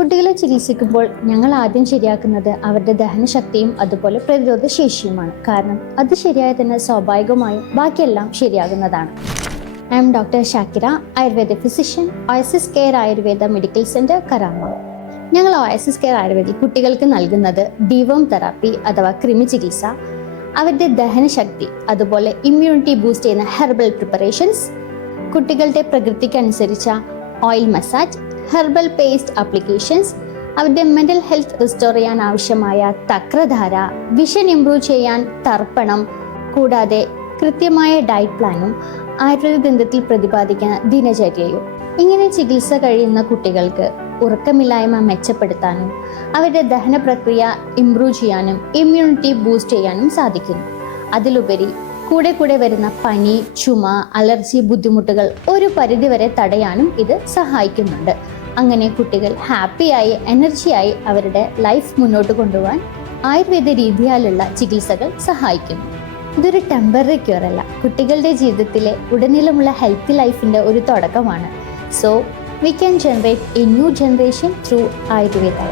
കുട്ടികളെ ചികിത്സിക്കുമ്പോൾ ഞങ്ങൾ ആദ്യം ശരിയാക്കുന്നത് അവരുടെ ദഹനശക്തിയും അതുപോലെ പ്രതിരോധ ശേഷിയുമാണ്. കാരണം അത് ശരിയായി തന്നെ സ്വാഭാവികമായും ബാക്കിയെല്ലാം ശരിയാകുന്നതാണ്. I'm doctor Shakira, Ayurveda physician, oasis care Ayurveda medical centre, Karama. ഞങ്ങൾ ഓയസിസ് കെയർ ആയുർവേദിൽ കുട്ടികൾക്ക് നൽകുന്നത് ഡിവോം തെറാപ്പി അഥവാ കൃമി ചികിത്സ, അവരുടെ ദഹനശക്തി അതുപോലെ ഇമ്മ്യൂണിറ്റി ബൂസ്റ്റ് ചെയ്യുന്ന ഹെർബൽ പ്രിപ്പറേഷൻസ്, കുട്ടികളുടെ പ്രകൃതിക്കനുസരിച്ച oil massage, herbal paste applications, അവരുടെ മെന്റൽ ഹെൽത്ത് റിസ്റ്റോർ ചെയ്യാൻ ആവശ്യമായ തക്രധാര, വിഷൻ ഇംപ്രൂവ് ചെയ്യാൻ തർപ്പണം, കൂടാതെ കൃത്യമായ ഡയറ്റ് പ്ലാനും ആയുർവേദ ഗ്രന്ഥത്തിൽ പ്രതിപാദിക്കുന്ന ദിനചര്യയും. ഇങ്ങനെ ചികിത്സ കഴിയുന്ന കുട്ടികൾക്ക് ഉറക്കമില്ലായ്മ മെച്ചപ്പെടുത്താനും അവരുടെ ദഹന പ്രക്രിയ ഇംപ്രൂവ് ചെയ്യാനും ഇമ്മ്യൂണിറ്റി ബൂസ്റ്റ് ചെയ്യാനും സാധിക്കുന്നു. അതിലുപരി കൂടെ വരുന്ന പനി, ചുമ, അലർജി ബുദ്ധിമുട്ടുകൾ ഒരു പരിധിവരെ തടയാനും ഇത് സഹായിക്കുന്നുണ്ട്. അങ്ങനെ കുട്ടികൾ ഹാപ്പിയായി എനർജിയായി അവരുടെ ലൈഫ് മുന്നോട്ട് കൊണ്ടുപോകാൻ ആയുർവേദ രീതിയാലുള്ള ചികിത്സകൾ സഹായിക്കുന്നു. ഇതൊരു ടെമ്പററി ക്യൂർ അല്ല, കുട്ടികളുടെ ജീവിതത്തിലെ ഉടനീളമുള്ള ഹെൽത്തി ലൈഫിൻ്റെ ഒരു തുടക്കമാണ്. So we can generate a new generation through Ayurveda.